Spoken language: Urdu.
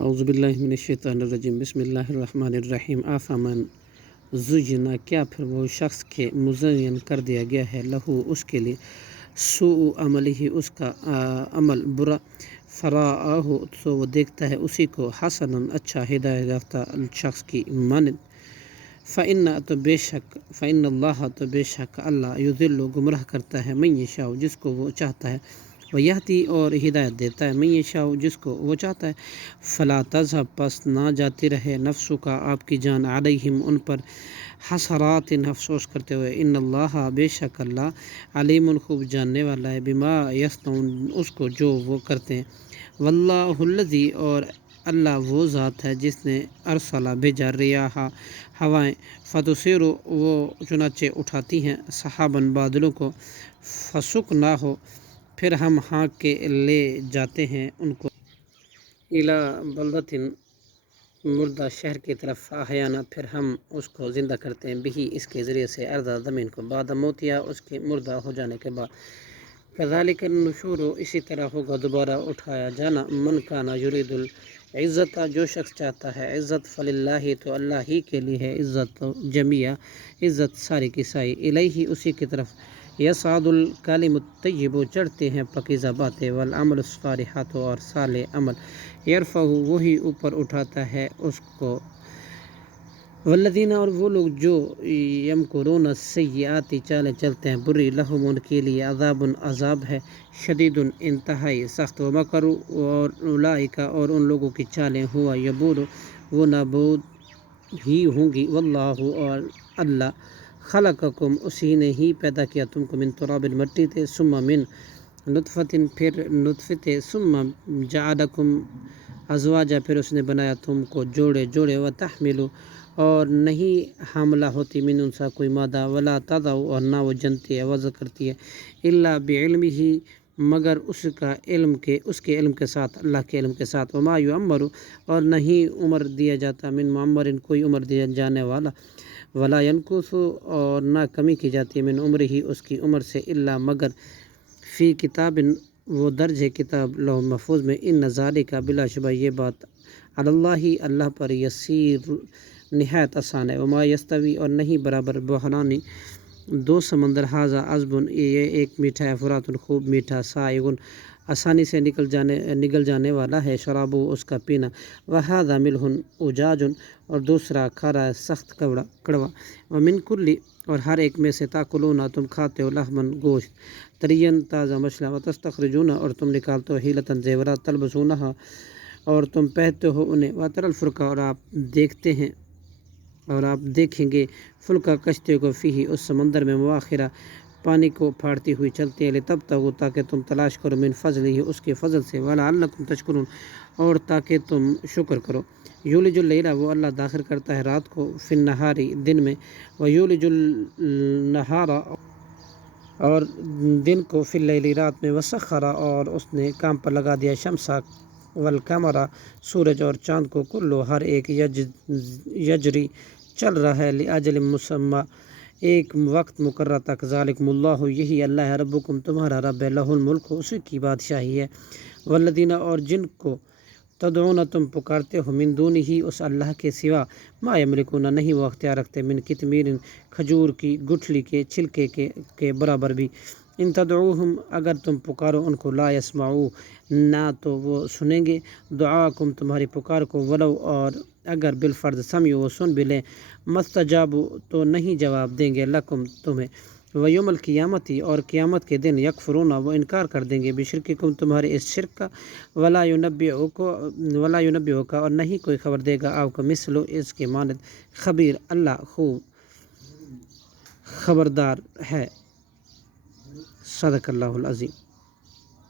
اعوذ باللہ من الشیطان الرجیم بسم اللہ الرحمن الرحیم آفامن زجنا کیا پھر وہ شخص کے مزین کر دیا گیا ہے لہو اس کے لیے سوء عملی ہی اس کا عمل برا فراآہ تو وہ دیکھتا ہے اسی کو حسنا اچھا ہدایت یافتہ شخص کی مانند فإن اللہ تو بے شک اللہ یضل گمراہ کرتا ہے من یشاء جس کو وہ چاہتا ہے ویہدی اور ہدایت دیتا ہے من یشاء جس کو وہ چاہتا ہے فلا تذہب پس نہ جاتی رہے نفسو کا آپ کی جان علیہم ان پر حسرات افسوس کرتے ہوئے ان اللہ بے شک اللہ علیم خوب جاننے والا ہے بما یصنعون اس کو جو وہ کرتے ہیں واللہ الذی اور اللہ وہ ذات ہے جس نے ارسلہ بھیجا ریاح ہوائیں فتثیر وہ چنانچہ اٹھاتی ہیں سحاباً بادلوں کو فسقنا ہو پھر ہم ہانک کے لے جاتے ہیں ان کو الی بلدۃ مردہ شہر کی طرف احیانا پھر ہم اس کو زندہ کرتے ہیں بہی اس کے ذریعے سے ارضا زمین کو بعد موتیا اس کے مردہ ہو جانے کے بعد کذالک النشور اسی طرح ہوگا دوبارہ اٹھایا جانا من کانا یرید العزت جو شخص چاہتا ہے عزت فللہ تو اللہ ہی کے لیے ہے عزت جمیع عزت ساری کی ساری الیہ اسی کی طرف یصعد الکلم الطیب چڑھتے ہیں پاکیزہ باتیں والعمل الصالحات اور صالح عمل یرفع وہی اوپر اٹھاتا ہے اس کو والذین اور وہ لوگ جو یمکرون السیئات چالیں چلتے ہیں بری لہم ان کے لیے عذاب ہے شدید انتہائی سخت ومکروا اور اولئک اور ان لوگوں کی چالیں ہوا یبور وہ نابود ہی ہوں گی واللہ اور اللہ خلقکم اسی نے ہی پیدا کیا تم کو من تراب مٹی تھے ثم من نطفت پھر نطفے ثم جعلکم ازواجا پھر اس نے بنایا تم کو جوڑے جوڑے وتحملوا اور نہیں حاملہ ہوتی من انسا کوئی مادہ ولا تضع اور نہ وہ جنتی ہے وضع کرتی ہے الا بعلمہ مگر اس کے علم کے ساتھ اللہ کے علم کے ساتھ وما یعمر اور نہیں عمر دیا جاتا من معمر کوئی عمر دیا جانے والا ولا ینقص اور نہ کمی کی جاتی من عمر ہی اس کی عمر سے الا مگر فی کتاب وہ درج ہے کتاب لوح محفوظ میں ان ذالک بلا شبہ یہ بات اللہ پر یسیر نہایت آسان ہے وما یستوی اور نہیں برابر بحرانی دو سمندر ھذا عذب یہ ایک میٹھا ہے فرات خوب میٹھا سائغ آسانی سے نگل جانے والا ہے شرابو اس کا پینا وھذا ملح اجاج اور دوسرا کھارا سخت کڑوا ومن کل اور ہر ایک میں سے تاکلون تم کھاتے ہو لحمن گوشت طرین تازہ مچھلی وتستخرجون اور تم نکالتے ہو حیلتن زیورات تلبسونہا اور تم پہنتے ہو انہیں وتر الفلک اور آپ دیکھیں گے فلکا کشتے کو فیہ اس سمندر میں مواخرہ پانی کو پھاڑتی ہوئی چلتی ہے لتبتغوا تاکہ تم تلاش کرو من فضلہ اس کے فضل سے ولعلکم تشکرون اور تاکہ تم شکر کرو یولج اللیل وہ اللہ داخل کرتا ہے رات کو فی النہاری دن میں ویولج النہار اور دن کو فی اللیل رات میں وسخر اور اس نے کام پر لگا دیا شمسا والقمر سورج اور چاند کو کلو ہر ایک یجری چل رہا ہے لاجل مسمى ایک وقت مقررہ تک ذالکم اللہ یہی اللہ ہے ربکم تمہارا رب ہے لہ الملک اسی کی بادشاہی ہے والذین اور جن کو تدعون تم پکارتے ہو من دونہ ہی اس اللہ کے سوا ما یملکون نہیں وہ اختیار رکھتے من قطمیر کھجور کی گٹھلی کے چھلکے کے برابر بھی ان تدعوہم اگر تم پکارو ان کو لا یسمعوا نہ تو وہ سنیں گے دعاکم تمہاری پکار کو ولو اور اگر بالفرض سمعوا وہ سن بھی لیں مستجابوا تو نہیں جواب دیں گے لکم تمہیں ویوم القیامت اور قیامت کے دن یکفرون وہ انکار کر دیں گے بشرککم تمہارے اس شرک کا ولا ینبئک اور نہیں کوئی خبر دے گا آپ کو مثل اس کے مانند خبیر اللہ خوب خبردار ہے صدق اللہ العظیم.